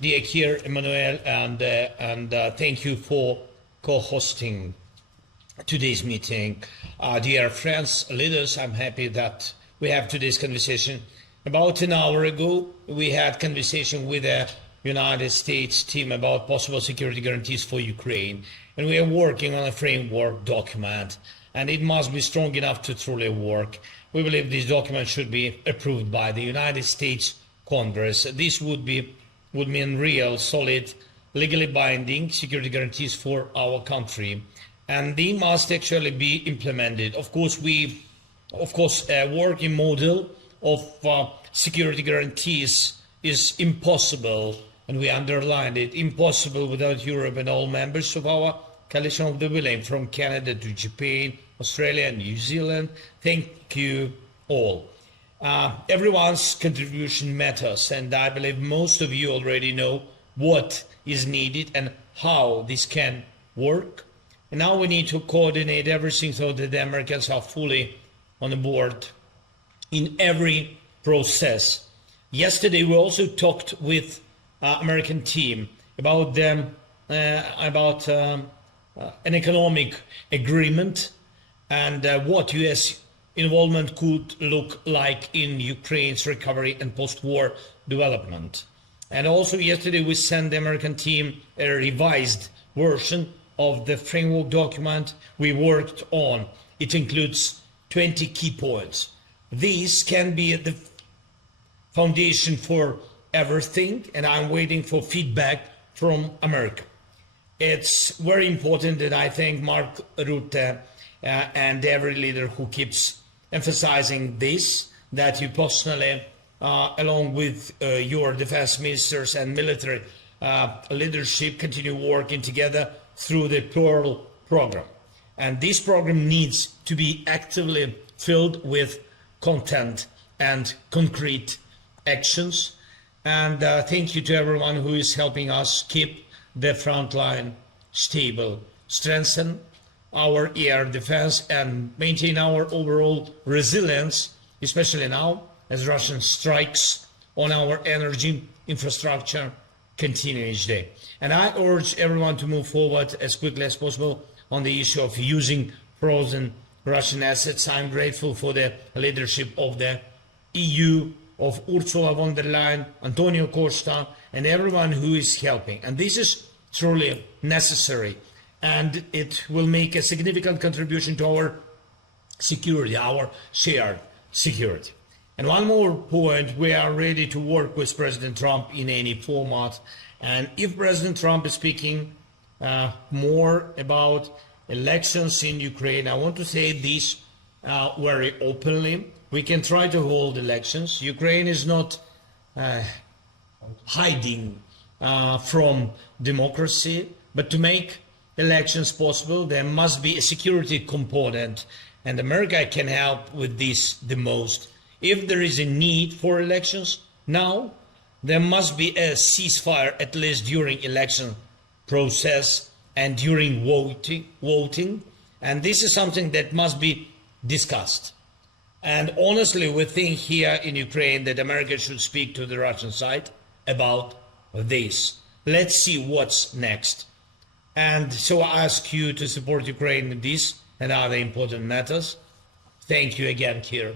Dear Kier, Emmanuel, and thank you for co-hosting today's meeting. Dear friends, leaders, I'm happy that we have today's conversation. About an hour ago, we had conversation with the United States team about possible security guarantees for Ukraine, and we are working on a framework document, and it must be strong enough to truly work. We believe this document should be approved by the United States Congress. This would mean real, solid, legally binding security guarantees for our country, and they must actually be implemented. Of course, a working model of security guarantees is impossible, and we underlined it, impossible without Europe and all members of our coalition of the willing, from Canada to Japan, Australia, and New Zealand. Thank you all. Everyone's contribution matters, and I believe most of you already know what is needed and how this can work. And now we need to coordinate everything so that the Americans are fully on board in every process. Yesterday we also talked with American team about an economic agreement and what U.S. involvement could look like in Ukraine's recovery and post-war development. And also yesterday we sent the American team a revised version of the framework document we worked on. It includes 20 key points. These can be the foundation for everything, and I'm waiting for feedback from America. It's very important, and I thank Mark Rutte and every leader who keeps emphasizing this, that you personally, along with your defense ministers and military leadership, continue working together through the PURL program. And this program needs to be actively filled with content and concrete actions. And thank you to everyone who is helping us keep the front line stable, strengthen our air defense, and maintain our overall resilience, especially now as Russian strikes on our energy infrastructure continue each day. And I urge everyone to move forward as quickly as possible on the issue of using frozen Russian assets. I'm grateful for the leadership of the EU, of Ursula von der Leyen, Antonio Costa, and everyone who is helping. And this is truly necessary, and it will make a significant contribution to our security, our shared security. And one more point, we are ready to work with President Trump in any format. And if President Trump is speaking more about elections in Ukraine, I want to say this very openly. We can try to hold elections. Ukraine is not hiding from democracy, but to make elections possible, there must be a security component, and America can help with this the most. If there is a need for elections now, there must be a ceasefire at least during election process and during voting, and this is something that must be discussed. And honestly, we think here in Ukraine that America should speak to the Russian side about this. Let's see what's next. And so I ask you to support Ukraine in this and other important matters. Thank you again, Kir.